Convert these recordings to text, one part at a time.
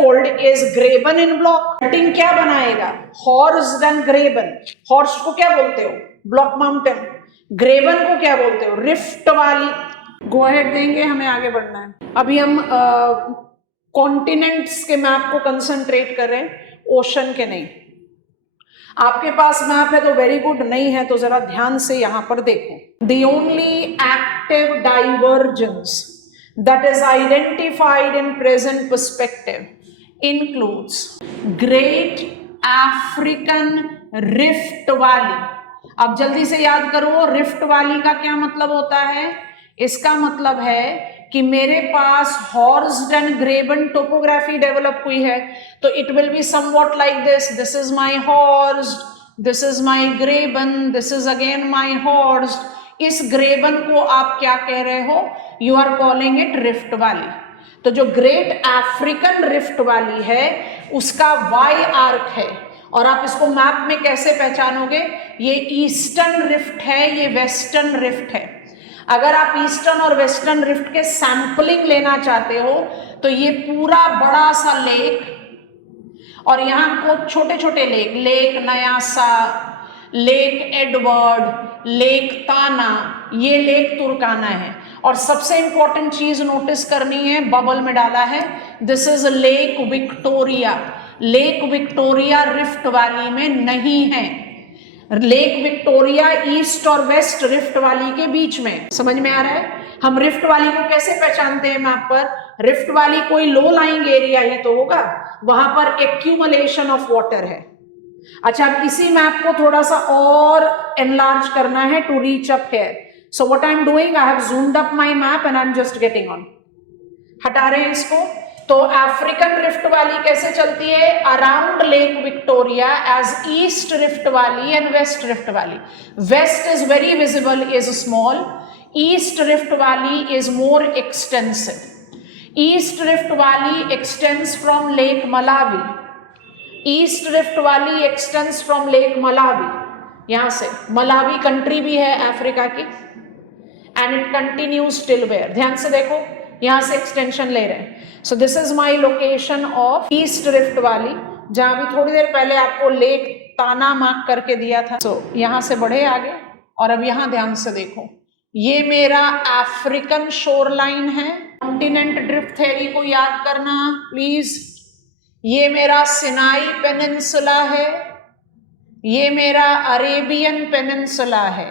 fold is graben in block. Mountain क्या बनाएगा? Horse then graben. Horse को क्या बोलते हो? Block mountain. Graben को क्या बोलते हो? Rift Valley. Go ahead देंगे, हमें आगे बढ़ना है। अभी हम कॉन्टिनेंट्स के मैप को कंसंट्रेट कर रहे हैं, ओशन के नहीं। आपके पास मैप है तो वेरी गुड, नहीं है तो जरा ध्यान से यहां पर देखो। The only active divergence that is identified in present perspective includes Great African Rift Valley. अब जल्दी से याद करो, रिफ्ट वैली का क्या मतलब होता है? इसका मतलब है कि मेरे पास horst and graben topography develop हुई है, तो it will be somewhat like this. This is my horst, this is my graben, this is again my horst. इस ग्रेबन को आप क्या कह रहे हो? You are calling it rift valley. तो जो ग्रेट अफ्रीकन रिफ्ट वैली है उसका वाई आर्क है, और आप इसको मैप में कैसे पहचानोगे? ये ईस्टर्न रिफ्ट है, ये वेस्टर्न रिफ्ट है। अगर आप ईस्टर्न और वेस्टर्न रिफ्ट के सैंपलिंग लेना चाहते हो तो ये पूरा बड़ा सा लेक और यहाँ को छोटे छोटे lake, lake Nyasa, lake Edward, lake ताना, ये लेक तुर्काना है। और सबसे इंपॉर्टेंट चीज नोटिस करनी है, बबल में डाला है, this is lake Victoria. Lake Victoria rift Valley में नहीं है। लेक विक्टोरिया ईस्ट और वेस्ट रिफ्ट वैली के बीच में। समझ में आ रहा है? हम रिफ्ट वैली को कैसे पहचानते हैं मैप पर? रिफ्ट वैली कोई लो लाइंग एरिया ही तो होगा, वहां पर एक्यूमुलेशन ऑफ वाटर है। अच्छा, अब इसी मैप को थोड़ा सा और एनलार्ज करना है to reach up here. So what I am doing, I have zoomed up my map and I am just getting on. हटा रहे हैं इसको। तो अफ्रीकन रिफ्ट वैली कैसे चलती है? Around lake Victoria as east rift valley and west rift valley. West is very visible, is small. East rift valley is more extensive. East rift valley extends from lake Malawi. East rift valley extends from lake Malawi, यहां से Malawi country भी है Africa की, and it continues till where. ध्यान से देखो, यहां से एक्सटेंशन ले रहे हैं। So this is my location of east rift valley, जहां भी थोड़ी देर पहले आपको लेक ताना मार्क करके दिया था। सो यहां से बढ़े आगे, और अब यहां ध्यान से देखो, ये मेरा अफ्रीकन शोर लाइन है। कॉन्टिनेंट ड्रिफ्ट थ्योरी को याद करना प्लीज। ये मेरा सिनाई पेनिनसुला है, ये मेरा अरेबियन पेनिनसुला है।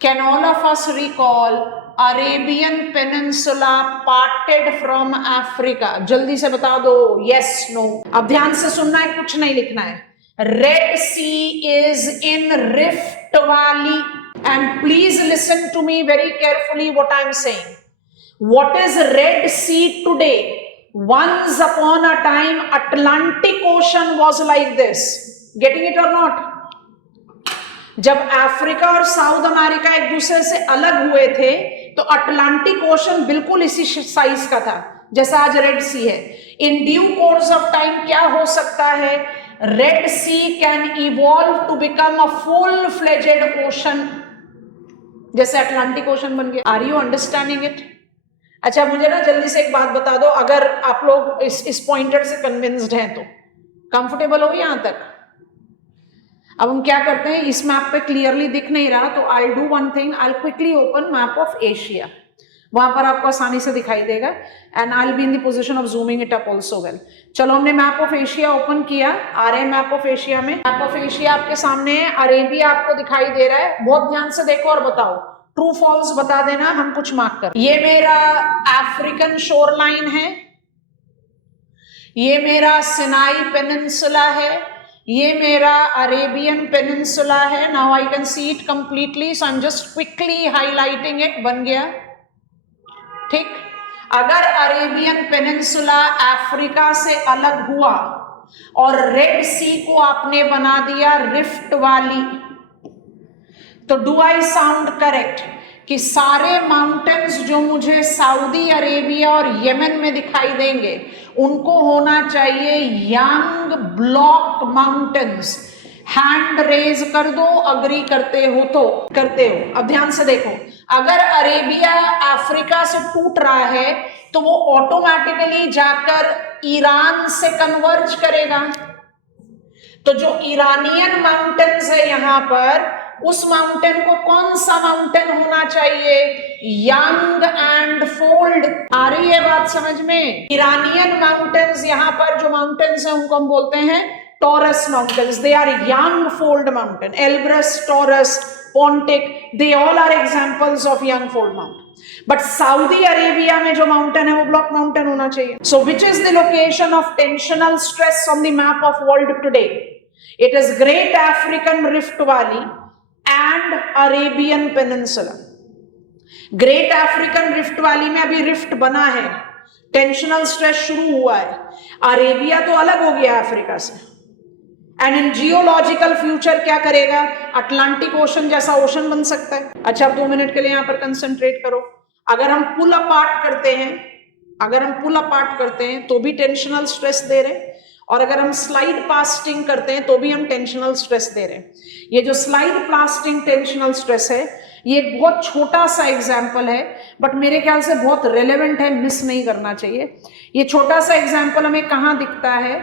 Can all of us recall Arabian peninsula parted from Africa? जल्दी से बता दो, यस नो। अब ध्यान से सुनना है, कुछ नहीं लिखना है। Red sea is in rift valley, and please listen to me very carefully what I am saying. What is red sea today? Once upon a time, Atlantic Ocean was like this. Getting it or not? जब Africa और south America एक दूसरे से अलग हुए थे तो Atlantic ocean बिल्कुल इसी साइज का था जैसा आज रेड सी है। In due course of time क्या हो सकता है? Red sea can evolve to become a full fledged ocean, जैसे अटलांटिक ओशन बन गया। Are you understanding it? अच्छा, मुझे ना जल्दी से एक बात बता दो, अगर आप लोग इस पॉइंटर से कन्विंस्ड हैं तो। कंफर्टेबल हो यहां तक? अब हम क्या करते हैं, इस मैप पे क्लियरली दिख नहीं रहा तो I do one thing, I quickly open map of Asia, वहां पर आपको आसानी से दिखाई देगा, and I will be in the position of zooming it up also well. चलो, हमने मैप ऑफ एशिया ओपन किया। आ रहे हैं मैप ऑफ एशिया में। मैप ऑफ एशिया आपके सामने है, अरेबिया आपको दिखाई दे रहा है। बहुत ध्यान से देखो और बताओ, ट्रू फॉल्स बता देना, हम कुछ मार्क कर। ये मेरा अफ्रीकन शोर लाइन है, ये मेरा सिनाई पेनिनसुला है, ये मेरा अरेबियन पेनिनसुला है। Now I can see it completely, so I am just quickly highlighting it. बन गया, ठीक। अगर अरेबियन पेनिनसुला अफ्रीका से अलग हुआ और रेड सी को आपने बना दिया रिफ्ट वैली, तो डू आई साउंड करेक्ट कि सारे माउंटेन्स जो मुझे सऊदी अरेबिया और यमन में दिखाई देंगे उनको होना चाहिए young block mountains, hand raise कर दो, अग्री करते हो तो करते हो। अब ध्यान से देखो, अगर अरेबिया अफ्रीका से टूट रहा है तो वो ऑटोमेटिकली जाकर ईरान से कन्वर्ज करेगा। तो जो ईरानियन माउंटेन्स है यहां पर, उस माउंटेन को कौन सा माउंटेन होना चाहिए? Young and fold. आ रही है बात समझ में? ईरानियन माउंटेन्स, यहां पर जो माउंटेन्स हैं उनको हम बोलते हैं Taurus mountains. They are young fold mountain. Elbrus, Taurus, Pontic, they all are examples of young fold mountain. But Saudi Arabia में जो माउंटेन है वो ब्लॉक माउंटेन होना चाहिए। So which is the location of tensional stress on the map of world today? It is Great African Rift Valley and Arabian Peninsula. Great African Rift Valley में अभी rift बना है, tensional stress शुरू हुआ है। Arabia तो अलग हो गया अफ्रीका से। एंड इन जियोलॉजिकल फ्यूचर क्या करेगा? अटलांटिक ओशन जैसा ओशन बन सकता है। अच्छा, अब 2 मिनट के लिए यहां पर कंसंट्रेट करो। अगर हम पुल अपार्ट करते हैं तो भी टेंशनल स्ट्रेस दे रहे हैं, और अगर हम स्लाइड पास्टिंग करते हैं तो भी हम टेंशनल स्ट्रेस दे रहे हैं। ये जो स्लाइड पास्टिंग टेंशनल स्ट्रेस है, ये एक बहुत छोटा सा एग्जाम्पल है, बट मेरे ख्याल से बहुत रेलेवेंट है, मिस नहीं करना चाहिए। ये छोटा सा एग्जाम्पल हमें कहाँ दिखता है?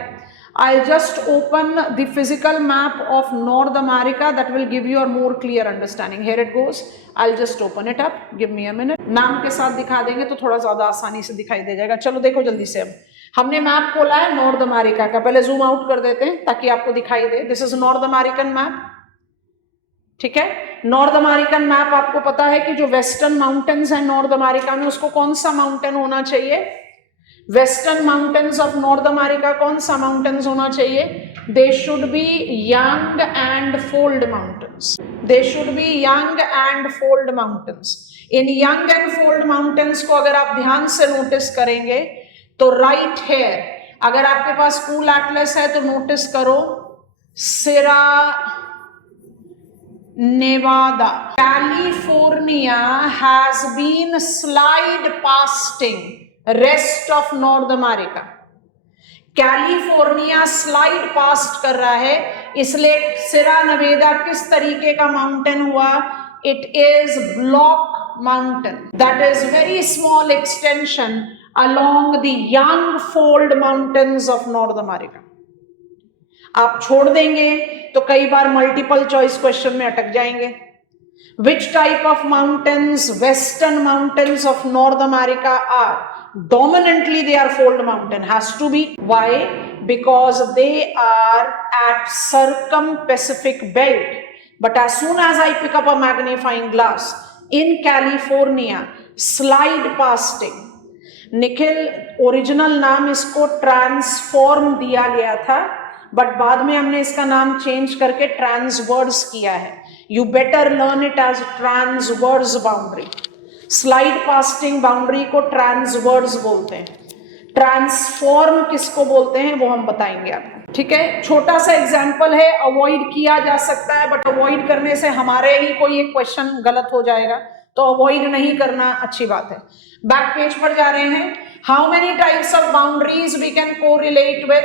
I'll just open the physical map of North America that will give you a more clear understanding. Here it goes. I'll just open it up. Give me a minute. नाम के साथ दिखा देंगे तो थोड़ा ज्यादा आसानी से दिखाई दे जाएगा। चलो देखो जल्दी से। अब हमने मैप खोला है नॉर्थ अमेरिका का। पहले जूम आउट कर देते हैं ताकि आपको दिखाई दे। This is North American map, ठीक है। नॉर्थ अमेरिकन मैप, आपको पता है कि जो वेस्टर्न माउंटेन्स हैं नॉर्थ अमेरिका में, उसको कौन सा माउंटेन होना चाहिए? Western mountains of North America कौन सा माउंटेन्स होना चाहिए? They should be young and fold mountains. They should be young and fold mountains. In young and fold mountains को अगर आप ध्यान से नोटिस करेंगे तो राइट हेयर, अगर आपके पास कूल एटलस है तो नोटिस करो Sierra Nevada, California has been slide pasting rest of North America. California slide past कर रहा है, इसलिए सिरा नेवादा किस तरीके का माउंटेन हुआ? It is block mountain. That is very small extension along the young fold mountains of North America. आप छोड़ देंगे तो कई बार मल्टीपल चॉइस क्वेश्चन में अटक जाएंगे। Which type of mountains western mountains of North America are? Dominantly they are fold mountain. Has to be. Why? Because they are at circum-Pacific belt. But as soon as I pick up a magnifying glass in California, slide pasting, Nikhil original नाम इसको transform दिया गया था, but बाद में हमने इसका नाम चेंज करके ट्रांसवर्स किया है। You better learn it as transverse boundary. Slide pasting boundary को ट्रांसवर्स बोलते हैं। ट्रांसफॉर्म किसको बोलते हैं वो हम बताएंगे आपको, ठीक है। छोटा सा एग्जाम्पल है, अवॉइड किया जा सकता है, बट अवॉइड करने से हमारे ही कोई एक क्वेश्चन गलत हो जाएगा, तो अवॉइड नहीं करना अच्छी बात है। बैक पेज पर जा रहे हैं। How many types of boundaries we can correlate with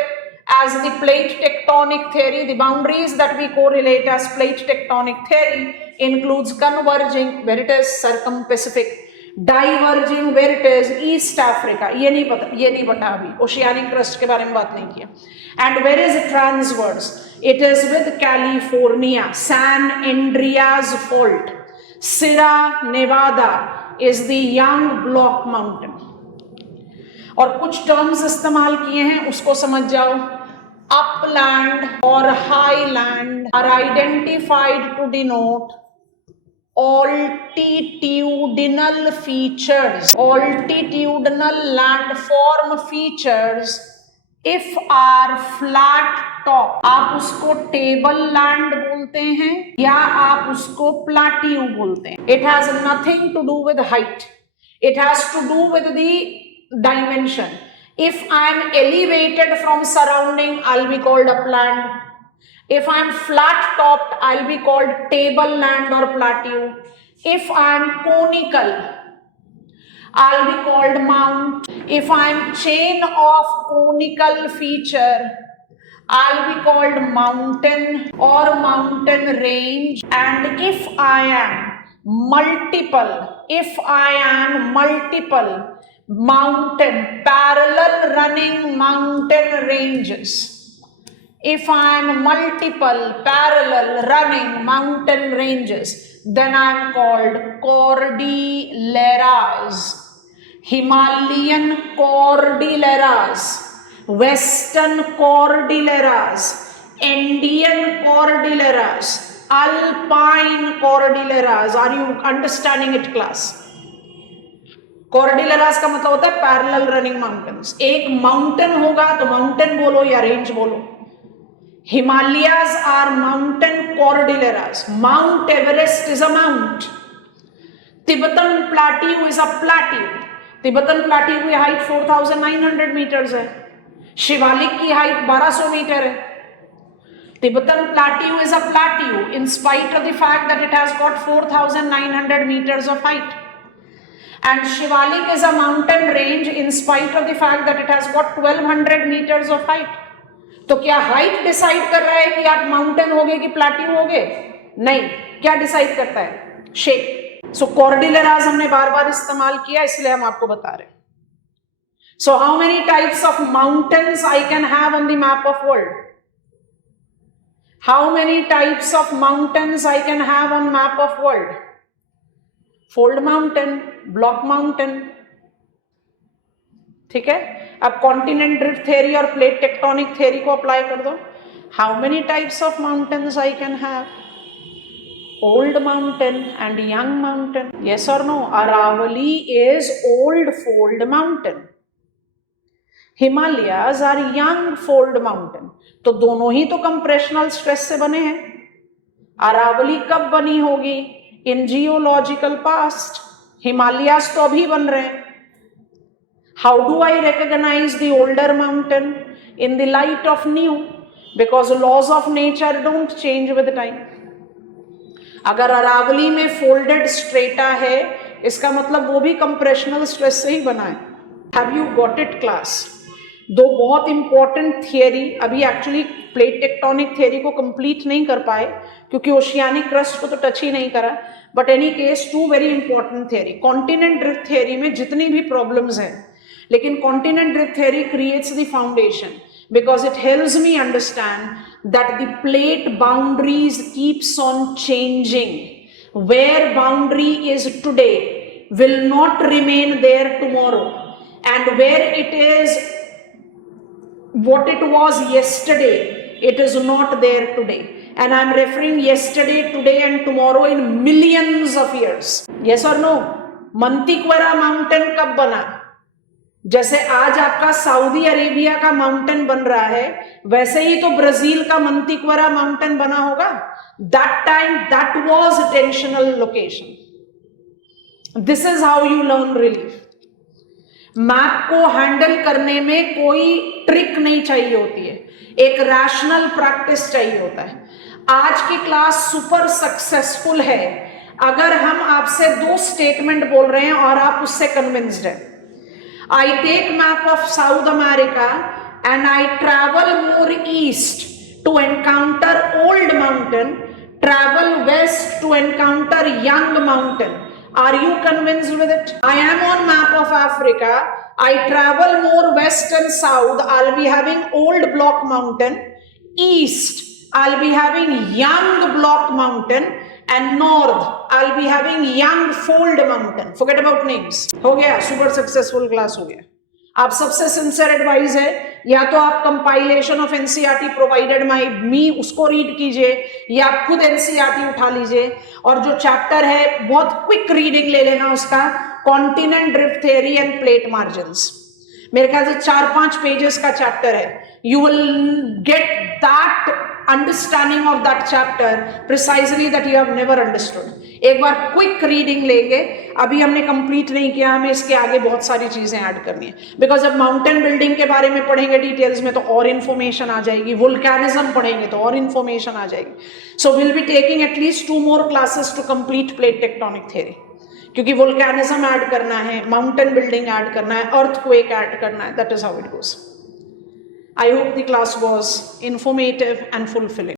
as the plate tectonic theory? The boundaries that we correlate as plate tectonic theory includes converging, where it is circum-Pacific, diverging, where it is East Africa, ये नहीं पता अभी, oceanic crust के बारे में बात नहीं किया, and where is transverse? It is with California, San Andreas Fault. Sierra Nevada is the young block mountain. और कुछ टर्म्स इस्तेमाल किए हैं, उसको समझ जाओ। अपलैंड और highland are identified to denote altitudinal features, altitudinal landform features if are flat top. आप उसको टेबल लैंड बोलते हैं या आप उसको प्लाट्यू बोलते हैं। It has nothing to do with height, it has to do with the dimension. If I am elevated from surrounding, I'll be called upland. If I am flat topped, I'll be called tableland or plateau. If I am conical, I'll be called mount. If I am chain of conical feature, I'll be called mountain or mountain range. And if I am multiple mountain, parallel running mountain ranges, if I am multiple parallel running mountain ranges, then I am called Cordilleras. Himalayan Cordilleras, Western Cordilleras, Indian Cordilleras, Alpine Cordilleras. Are you understanding it, class? Cordilleras का मतलब होता है parallel running mountains. एक mountain होगा तो mountain बोलो या range बोलो. Himalayas are mountain cordilleras. Mount Everest is a mount. Tibetan Plateau is a plateau. Tibetan Plateau की हाइट 4,900 मीटर्स है. शिवालिक की हाइट 1200 मीटर है. Tibetan Plateau is a plateau in spite of the fact that it has got 4,900 meters of height. And Shivalik is a mountain range in spite of the fact that it has got 1,200 meters of height. तो क्या height decide कर रहा है कि आप mountain होगे कि plateau होगे? नहीं. क्या डिसाइड करता है? शेप. सो कॉर्डिलेरास हमने बार बार इस्तेमाल किया, इसलिए हम आपको बता रहे हैं. So how many types of mountains I can have on the map of world? How many types of mountains I can have on map of world? Fold mountain, block mountain. ठीक है. अब कॉन्टिनेंट ड्रिफ्ट थ्योरी और plate tectonic theory को apply कर दो. How many types of mountains I can have? Old mountain and young mountain. Yes और no? Aravalli is old fold mountain. Himalayas are young fold mountain. तो दोनों ही तो कंप्रेशनल स्ट्रेस से बने हैं. अरावली कब बनी होगी? इन जियोलॉजिकल पास्ट. हिमालयाज तो अभी बन रहे हैं. How do I recognize the older mountain? In the light of new, because laws of nature don't change with time. अगर अरावली में फोल्डेड स्ट्रेटा है, इसका मतलब वो भी कंप्रेशनल स्ट्रेस से ही बना है. Have you got it, class? दो बहुत इंपॉर्टेंट थियरी. अभी एक्चुअली प्लेट टेक्टोनिक थियरी को कंप्लीट नहीं कर पाए क्योंकि ओशियानिक क्रस्ट को तो टच ही नहीं करा. But any case, two very important theory. Continent drift theory में जितनी भी प्रॉब्लम्स हैं, लेकिन continent drift theory creates the foundation because it helps me understand that the plate boundaries keeps on changing. Where boundary is today will not remain there tomorrow, and where it is what it was yesterday, it is not there today. And I am referring yesterday, today and tomorrow in millions of years. Yes or no? मंतिक्वरा mountain कब बना? जैसे आज आपका Saudi Arabia का mountain बन रहा है, वैसे ही तो ब्राजील का मंतिक्वरा माउंटेन बना होगा. That time that was tensional location. This is how you learn relief. Map को हैंडल करने में कोई ट्रिक नहीं चाहिए होती है, एक रैशनल प्रैक्टिस चाहिए होता है. आज की क्लास सुपर सक्सेसफुल है अगर हम आपसे दो स्टेटमेंट बोल रहे हैं और आप उससे कन्विंस्ड हैं. I take map of South America and I travel more east to encounter old mountain, travel west to encounter young mountain. Are you convinced with it? I am on map of Africa. I travel more west and south. I'll be having old block mountain. East, I'll be having young block mountain. And north, I'll be having young fold mountain. Forget about names. हो गया, super successful class हो गया. आप सबसे sincere advice है, या तो आप compilation of NCERT provided by me उसको रीड कीजिए, या आप खुद एनसीईआरटी उठा लीजिए और जो चैप्टर है बहुत क्विक रीडिंग ले लेना उसका, continent drift theory end plate margins. मेरे ख्याल से 4-5 पेजेस का चैप्टर है. You will get that understanding of that chapter precisely that you have never understood. एक बार क्विक रीडिंग लेंगे. अभी हमने कंप्लीट नहीं किया, हमें इसके आगे बहुत सारी चीजें ऐड करनी है. बिकॉज जब माउंटेन बिल्डिंग के बारे में पढ़ेंगे डिटेल्स में तो और इन्फॉर्मेशन आ जाएगी. वोल्केनिज्म पढ़ेंगे तो और इन्फॉर्मेशन आ जाएगी. So will be taking at least 2 more classes to complete plate tectonic theory, क्योंकि वोल्केनिज्म ऐड करना है, माउंटेन बिल्डिंग ऐड करना है, अर्थक्वेक ऐड करना है. That is how it goes. I hope the class was informative and fulfilling.